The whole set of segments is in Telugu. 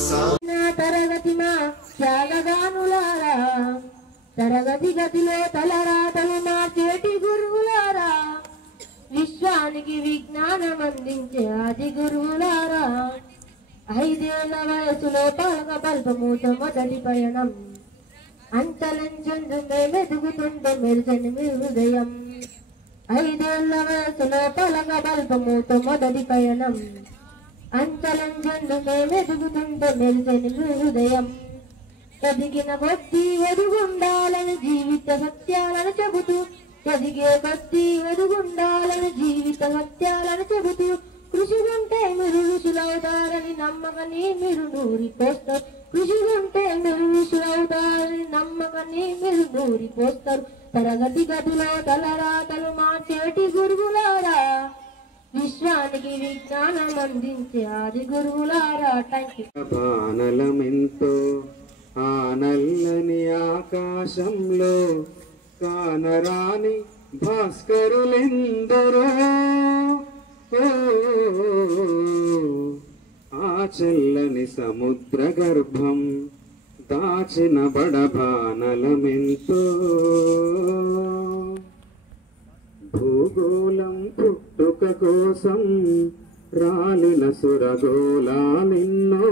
తరగతిమా త్యాగగానులారా తరగతి గతిలో తలరాతలు మార్చేటి గురువులారా విశ్వానికి విజ్ఞానం అందించే ఆది గురువులారా 5 ఏళ్ల వయసులో పాలక బల్పమూతో మొదటి పయనం అంచలంచెందు మెదుగుతుంటే మెరుసని మీ హృదయం 5 ఏళ్ల వయసులో పాలక బల్పమూతో మొదటి పయనం అంచలంచెందు మెదుగుతుంటే మెరుసని మీ హృదయం ఎదిగిన కొద్దీ ఎదుగుండాలని జీవిత సత్యాలను చెబుతూ ఎదిగే కొద్దీ ఎదుగుండాలని జీవిత సత్యాలను చెబుతూ కృషి ఉంటే మీరు ఋషులవుతారని నమ్మకని మీరు నూరిపోస్తారు కృషి ఉంటే మీరు ఋషులవుతారని నమ్మకని మీరు నూరిపోస్తారు తరగతి గదిలో తలరాతలు మార్చేటి గురువులారా విశ్వానికి విజ్ఞానం అందించే ఆది గురువులారా. Thank you. ఆ నల్లని ఆకాశంలో కానరాని భాస్కరులెందరో ఆ చల్లని సముద్ర గర్భం దాచిన బడబానలమెంతో భూగోళం పుట్టుక కోసం రాలిన సురగోళాలెన్నో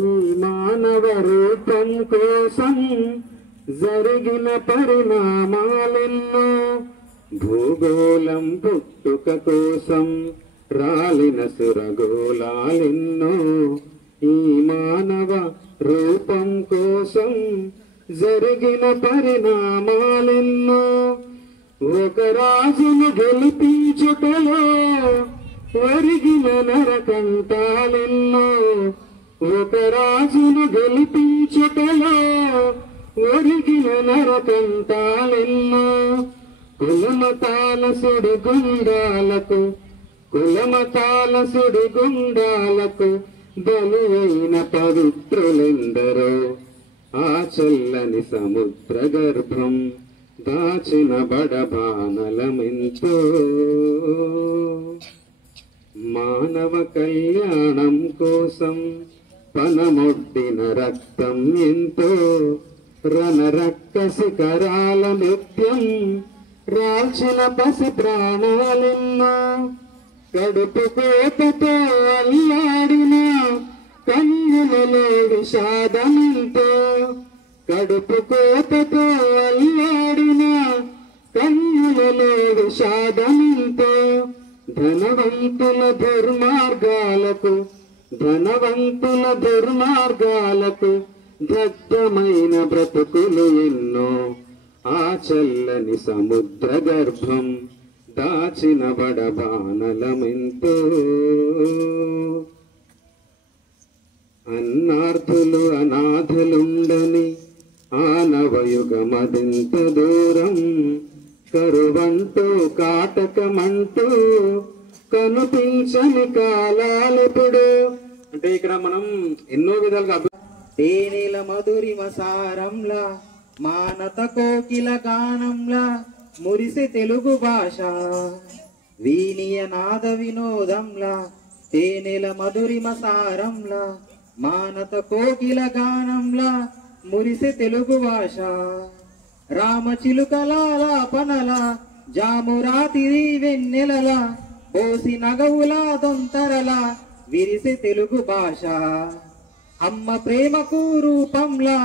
ఈ మానవ రూపం కోసం జరిగిన పరిణామాలెన్నో భూగోళం పుట్టుక కోసం రాలిన సురగోళాలెన్నో ఈ మానవ రూపం కోసం జరిగిన పరిణామాలెన్నో ఒక రాజును గెలిపించుటలో ఒరిగిన నరకంటాలెన్నో ఒక రాజును గెలిపించుటలో ఒరిగిన నరకంటాలెన్నో కులమతాల సుడిగుండాలకు బలి అయిన పవిత్రులెందరో ఆ చల్లని సముద్ర గర్భం దాచిన బడబానలమెంతో మానవ కళ్యాణం కోసం పనమొడ్డిన రక్తం ఎంతో రణరక్క శిఖరాల నృత్యం రాల్చిన పసి ప్రాణాలెన్నో కడుపు కోతతో అల్లాడిన కన్నులలో విషాదమెంతో కడుపు కోతతో అల్లాడిన కన్నులలో విషాదమెంతో ధనవంతుల దుర్మార్గాలకు దగ్ధమైన బ్రతుకులు ఎన్నో ఆ చల్లని సముద్ర గర్భం దాచిన బడబానలమెంతో అన్నార్థులు అనాథలుండని ఆనవయుగమదెంత దూరం కరువంటూ కాటకమంటూ కనిపించని కాలాలెప్పుడు అంటే ఇక్కడ మనం ఎన్నో విధాలుగా తేనెల మధురిమ సారంలా మానత కోకిల గానంలా మురిసె తెలుగు భాష వీనియ నాద వినోదంలా తేనెల మధురిమ సారంలా మానత కోకిల గానంలా మురిసె తెలుగు భాష రామచిలుకలాపనల జామురాతిరి వెన్నెలల పోసి నగవులా దొంతరల విరిసె తెలుగు భాష అమ్మ ప్రేమకు రూపంలా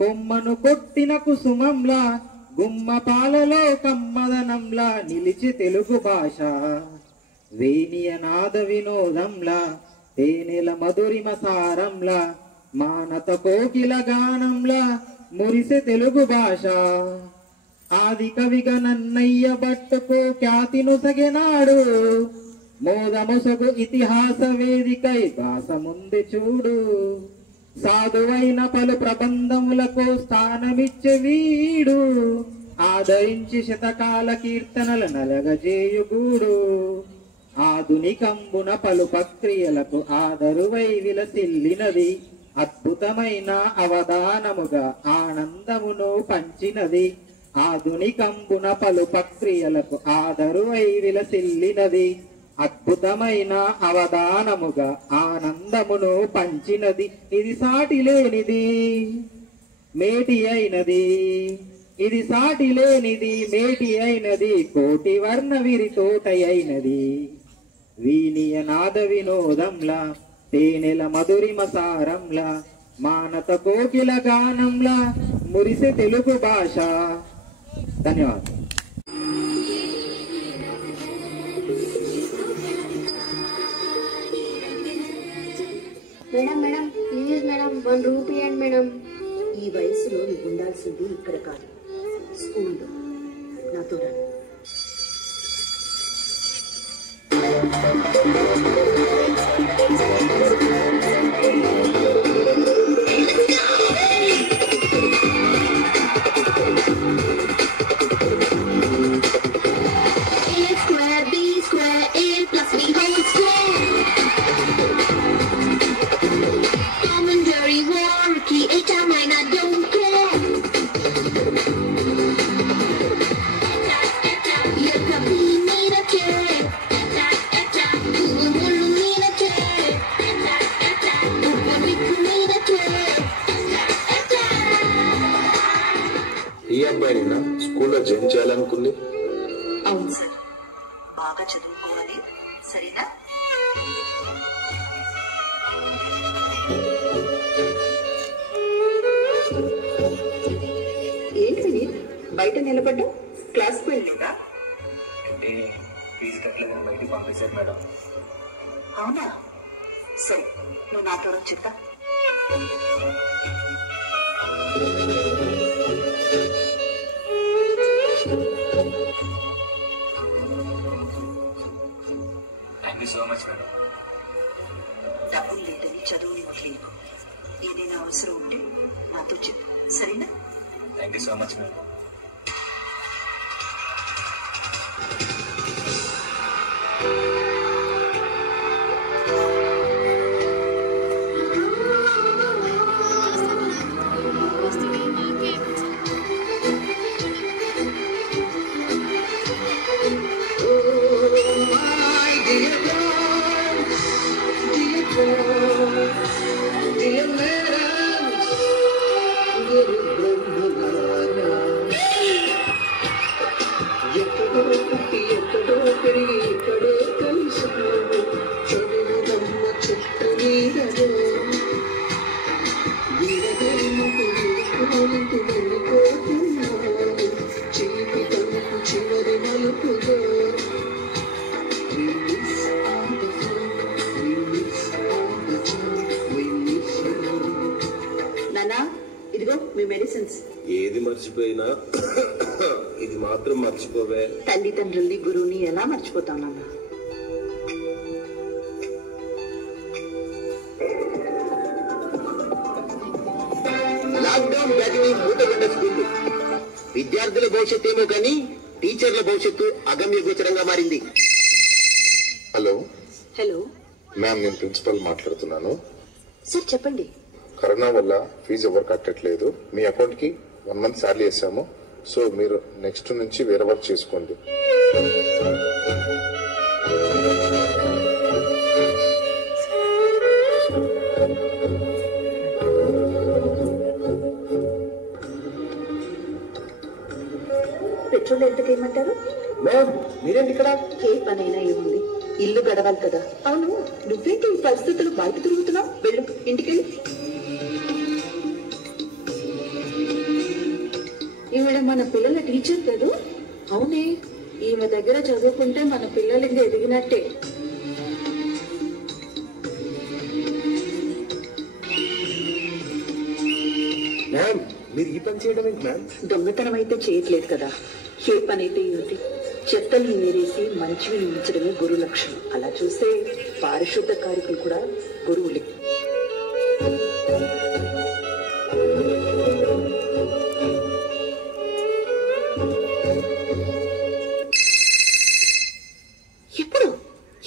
కొమ్మను కొట్టిన కుసుమంలా గుమ్మ పాలలో కమ్మదనంలా నిలిచి తెలుగు భాష వేణియ నాద వినోదంలా తేనెల మధురిమ సారంలా మానత కోకిల గానంలా మురిసె తెలుగు భాష ఆది కవిగా నన్నయ్య భట్టుకు ఖ్యాతి నొసగెనాడు మోదమొసగు ఇతిహాస వేదికై భాష ముందు చూడు సాధువైన పలు ప్రబంధములకు స్థానమిచ్చే వీడు ఆదరించి శతకాల కీర్తనల నలగజేయుగూడు ఆధునికంబున పలు ప్రక్రియలకు ఆదరువై విలసిల్లినది అద్భుతమైన అవధానముగా ఆనందమును పంచినది ఆధునికంబున పలు ప్రక్రియలకు ఆదరువై విలసిల్లినది అద్భుతమైన అవధానముగా ఆనందమును పంచినది. ఇది సాటి లేనిది మేటి అయినది, ఇది సాటి లేనిది మేటి అయినది, కోటి వర్ణ విరి తోట అయినది. వీనియ నాద వినోదంలా తేనెల మధురిమ సారంలా మానత కోకిల గానంలా మురిసె తెలుగు భాష. ధన్యవాదాలు. Madam madam please madam 1 rupee and madam. ఈ వయసులో నీకు ఉండాల్సింది ఇక్కడ కాదు, స్కూల్లో. నాతో రా. ఈ అబ్బాయినా స్కూల్లో జాయిన్ చేయాలనుకుంది. అవును సార్, బాగా చదువుకోవాలి, సరేనా? ఏంటి బయట నిలబడ్డా? క్లాస్కి వెళ్ళలేదా? అంటే ఫీజు కట్టలేదని బయటికి పంపించారు మేడం. అవునా? సరే, నువ్వు నాతో చెప్తా. Thank you so much madam. డబ్బులు లేదని చదువుని వదిలేకు. ఏదైనా అవసరం ఉంటే నాతో చెప్పు, సరేనా? Thank you so much madam. నానా, ఇదిగో మీ మెడిసిన్స్. ఏది మర్చిపోయినా ఇది మాత్రం మర్చిపోవే. తల్లిదండ్రుల్ని గురువుని ఎలా మర్చిపోతావు నాన్న? లాక్డౌన్ వ్యాధిని మూతపడ్డ స్కూల్. విద్యార్థుల భవిష్యత్తు ఏమో కానీ టీచర్ల భవిష్యత్తు అగమ్య గోచరంగా మారింది. హలో హలో మ్యామ్, నేను ప్రిన్సిపల్ మాట్లాడుతున్నాను. సార్ చెప్పండి. కరోనా వల్ల ఫీజు ఎవరు కట్టట్లేదు. మీ అకౌంట్ కి 1 month శాలరీ వేసాము. సో మీరు నెక్స్ట్ నుంచి వేరే వర్క్ చేసుకోండి. పెట్రోల్ ఎంతకి ఏమంటారు? మ్యామ్ మీరేంటి ఇక్కడ? ఏ పనైనా ఏముంది, ఇల్లు గడవాలి కదా. అవును, నువ్వేంటి ఈ పరిస్థితులు బయట తిరుగుతున్నావు? వెళ్ళు, ఇంటికెళ్ళి. ఈవిడ మన పిల్లల టీచర్ కదా? అవునే, ఈమె దగ్గర చదువుకుంటే మన పిల్లలు ఇంకా ఎదిగినట్టే. మ్యామ్ మీరు ఈ పని చేయడం ఏంటి మ్యామ్? దొంగతనం అయితే చేయట్లేదు కదా, ఏ పని అయితే ఏమిటి? చెత్తలు ఏరేసి మంచివి నియమించడమే గురు లక్ష్యం. అలా చూస్తే పారిశుద్ధ కార్మికులు కూడా గురువులే. ఎప్పుడు?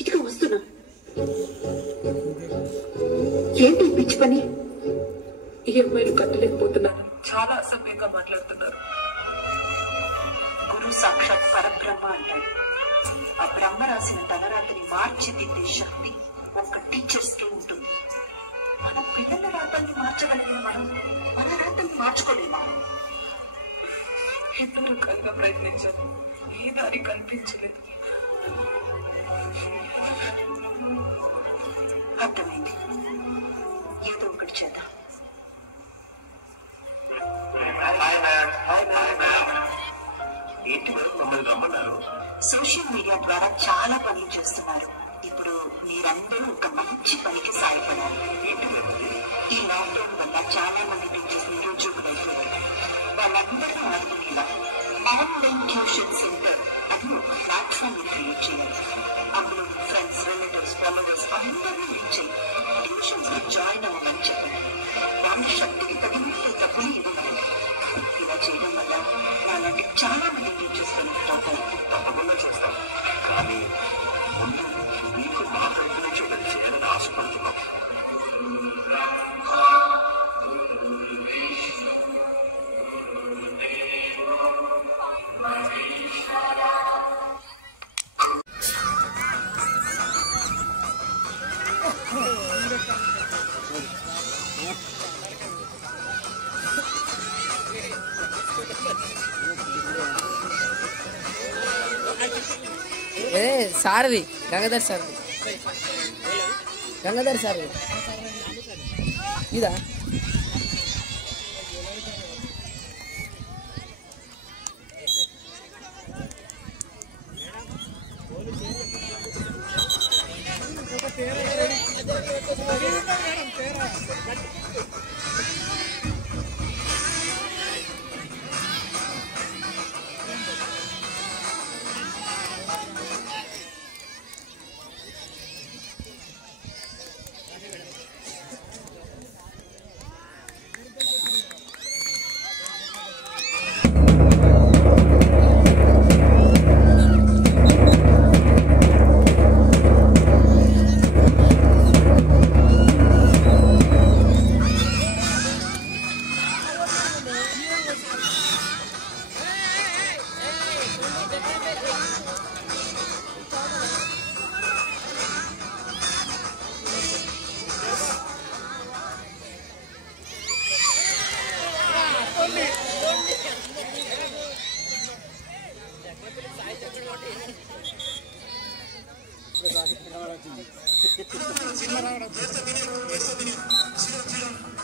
ఇదిగా వస్తున్నా. ఏంటి పిచ్చి పని? ఈఎంఐలు కట్టలేకపోతున్నాను, చాలా అసభ్యంగా మాట్లాడుతున్నారు. గురు సాక్షాత్ పరబ్రహ్మ అంటాడు. బ్రహ్మ రాసిన తలరాతని మార్చిదిద్దే శక్తి ఒక్క టీచర్స్ కే ఉంటుంది. మన పిల్లల రాతల్ని మార్చగలిగిన మనం మన రాతల్ని మార్చుకోలేమా? ఎన్నో రకాలుగా ప్రయత్నించాను, ఏ దారి కనిపించలేదు. అర్థమైంది, ఏదో ఒకటి చేద్దాం. ఏంటి మేడం మమ్మల్ని రమ్మన్నారు? సోషల్ మీడియా ద్వారా చాలా పనులు చేస్తున్నారు. ఇప్పుడు మీరందరూ ఒక మంచి పనికి సాయపడాలి. ఈ లాక్డౌన్ వల్ల చాలా మంది టీచర్స్ నిరుద్యోగులైపోయారు. వాళ్ళందరూ ఆదుకునేలా ఆన్లైన్ ట్యూషన్ సెంటర్ అది ఒక ప్లాట్ఫామ్ క్రియేట్ చేయాలి. అందులో ఫ్రెండ్స్, రిలేటివ్స్, ఫాలోవర్స్ అందరూ రీచ్ అయ్యి ట్యూషన్స్ లో జాయిన్ అవ్వమని చెప్పండి. వాళ్ళ శక్తికి తగినంత డబ్బులు ఇవ్వాలి. ఇలా చేయడం వల్ల వాళ్ళకి చాలా మంది టీచర్స్ కలుగుతారు. తప్పకుండా చేస్తాం, కానీ ముందు మీకు మా తరఫు నుంచి ఒకటి చేయాలని ఆశపడుతున్నాం. సారది గంగాధర్ సార్ ఇదా చిన్న